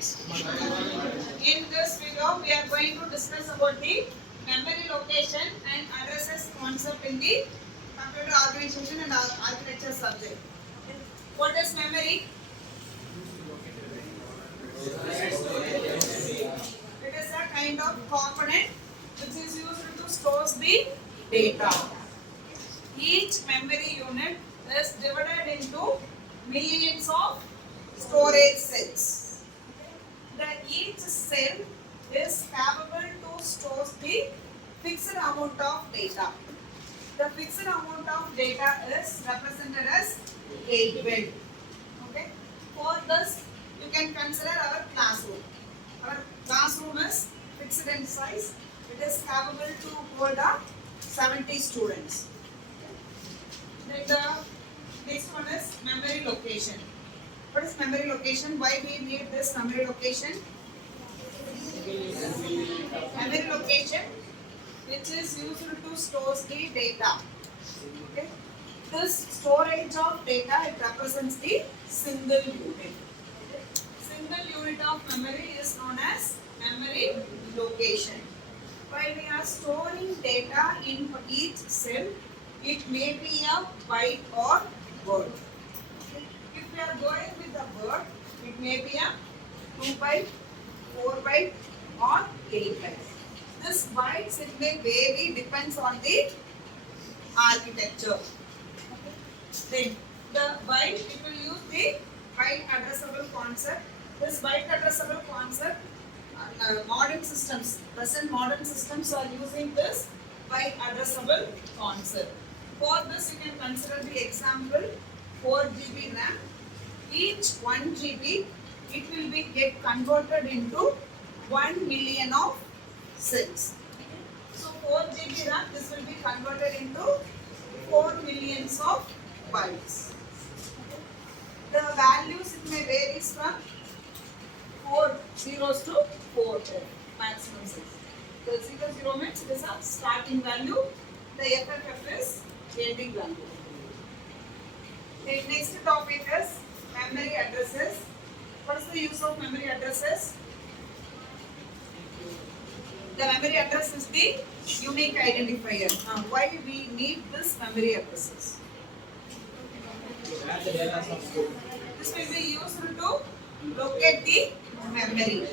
students. In this video, we are going to discuss about the memory location and addresses concept in the computer organization and architecture subject. What is memory? It is a kind of component which is used to store the data. Each memory unit is divided into millions of storage cells. Each cell is capable to store the fixed amount of data. The fixed amount of data is represented as 8 bit. Okay. For this, you can consider our classroom. Our classroom is fixed in size. It is capable to hold 70 students. Then the next one is memory location. What is memory location? Why we need this memory location? Memory location, which is used to store the data. Okay. This storage of data, it represents the single unit. Single unit of memory is known as memory location. While we are storing data in each cell, it may be a byte or word. If we are going with the word, it may be a 2 byte, 4 byte or 8 byte. This bytes, it may vary, depends on the architecture. Then the byte, it will use the byte addressable concept. This byte addressable concept, modern systems, present modern systems are using this byte addressable concept. For this, you can consider the example 4 GB RAM. Each 1 GB, it will be get converted into 1 million of cells. So 4 GB RAM, this will be converted into 4 millions of bytes. The values, it may vary from 4 zeros to 4 maximum 6. The 0 means it is a starting value. The FFF is ending value. The next topic is memory addresses. What is the use of memory addresses? The memory address is the unique identifier. Why we need this memory addresses? This will be used to locate the memory,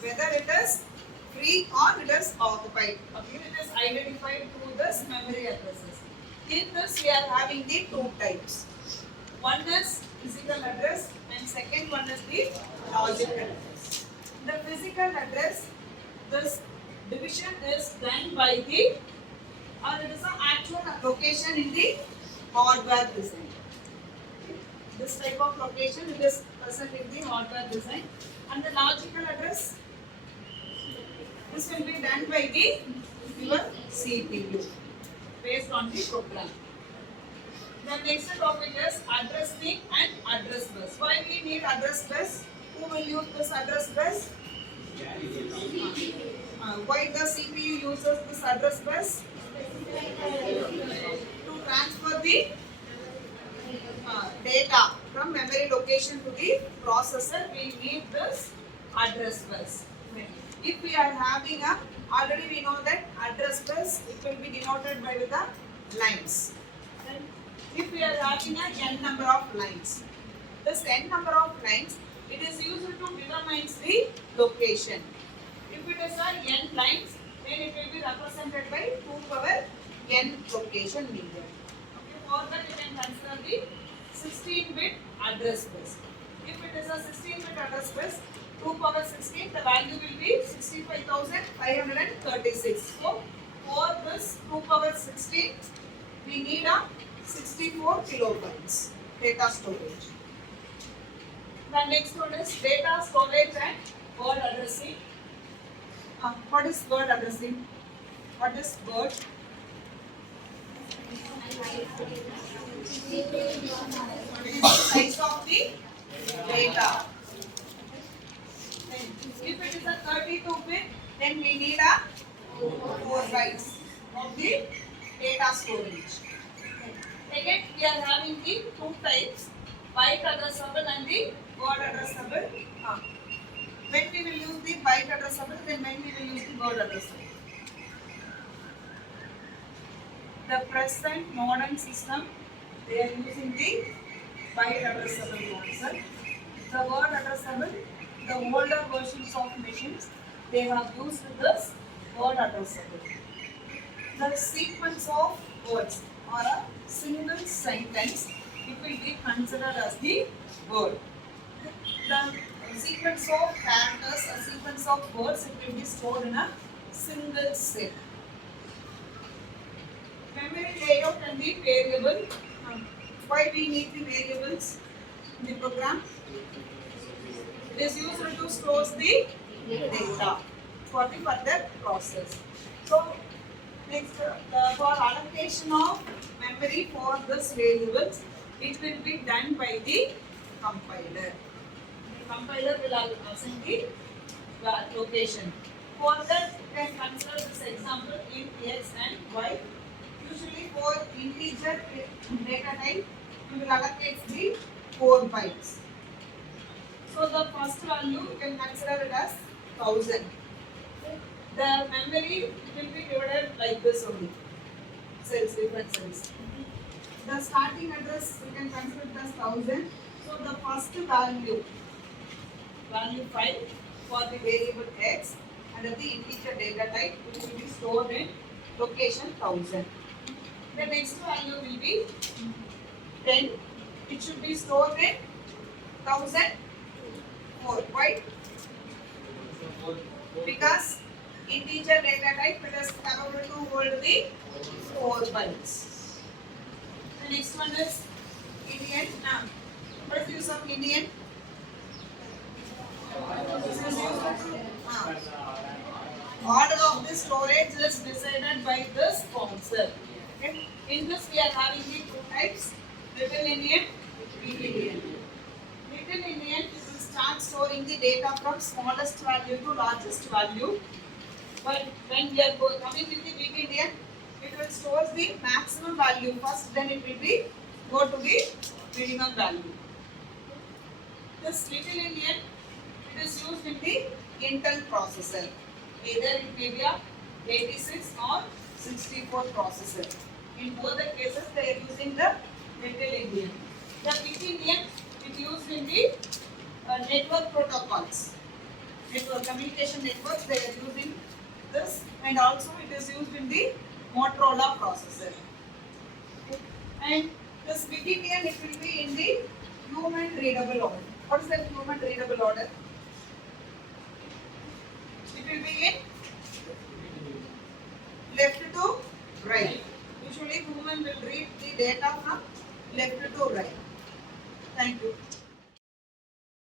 whether it is free or it is occupied. Okay, it is identified through this memory addresses. In this, we are having the two types. One is physical address and second one is the logical address. The physical address, this division is done by the, or it is an actual location in the hardware design. This type of location, it is present in the hardware design. And the logical address, this will be done by the your CPU based on the program. The next topic is addressing and address bus. Why we need address bus? Who will use this address bus? Why the CPU uses this address bus? To transfer the data from memory location to the processor, we need this address bus. If we are having a, already we know that address bus, it will be denoted by the lines. If we are having a n number of lines, this n number of lines, it is used to determine the location. If it is a n lines, then it will be represented by 2 power n location needed. Okay, for that you can consider the 16-bit address bus. If it is a 16-bit address bus, 2 power 16, the value will be 65,536. So, for this 2 power 16, we need a 64 kilobytes data storage. The next one is data storage and word addressing. What is word addressing? What is word? It is the size of the data. If it is a 32-bit, then we need a 4 bytes of the data storage. Again, we are having the two types, byte addressable and the word addressable. When we will use the byte addressable, then when we will use the word addressable. The present modern system, they are using the byte addressable concept. The word addressable, the older versions of machines, they have used this word addressable. The sequence of words or a single sentence, it will be considered as the word. The sequence of characters, a sequence of words, it will be stored in a single set. Memory layout and the variable. Why we need the variables in the program? It is used to store the data for the further process. So, next, for allocation of memory for this variables, it will be done by the compiler. The compiler will assign the location. For that, you can consider this example in x and y. Usually for integer data type, we will allocate the 4 bytes. So the first value you can consider it as 1000. The memory will be divided like this only. Cells, different cells. The starting address you can consider it as 1000. So the first value 5 for the variable x and the integer data type, which will be stored in location 1000. The next value will be 10. It should be stored in 1004. Why? Because integer data type, it is capable to hold the 4 bytes. The next one is Indian. What is the use of Indian? This is used to order of the storage is decided by this concept. Okay. In this we are having the two types, Little Indian, Big Indian. Little Indian will start storing the data from smallest value to largest value. But when we are coming with the Big Indian, it will store the maximum value first, then it will be go to the minimum value. This Little Indian, it is used in the Intel processor. Either it may be a 86 or 64 processor. In both the cases, they are using the Little Indian. The Big Indian, it used in the network protocols. Network communication networks, they are using this, and also it is used in the Motorola processor. Okay. And this Big Indian, it will be in the human readable order. What is the human readable order? It will be in left to right. Usually human will read the data from left to right. Thank you.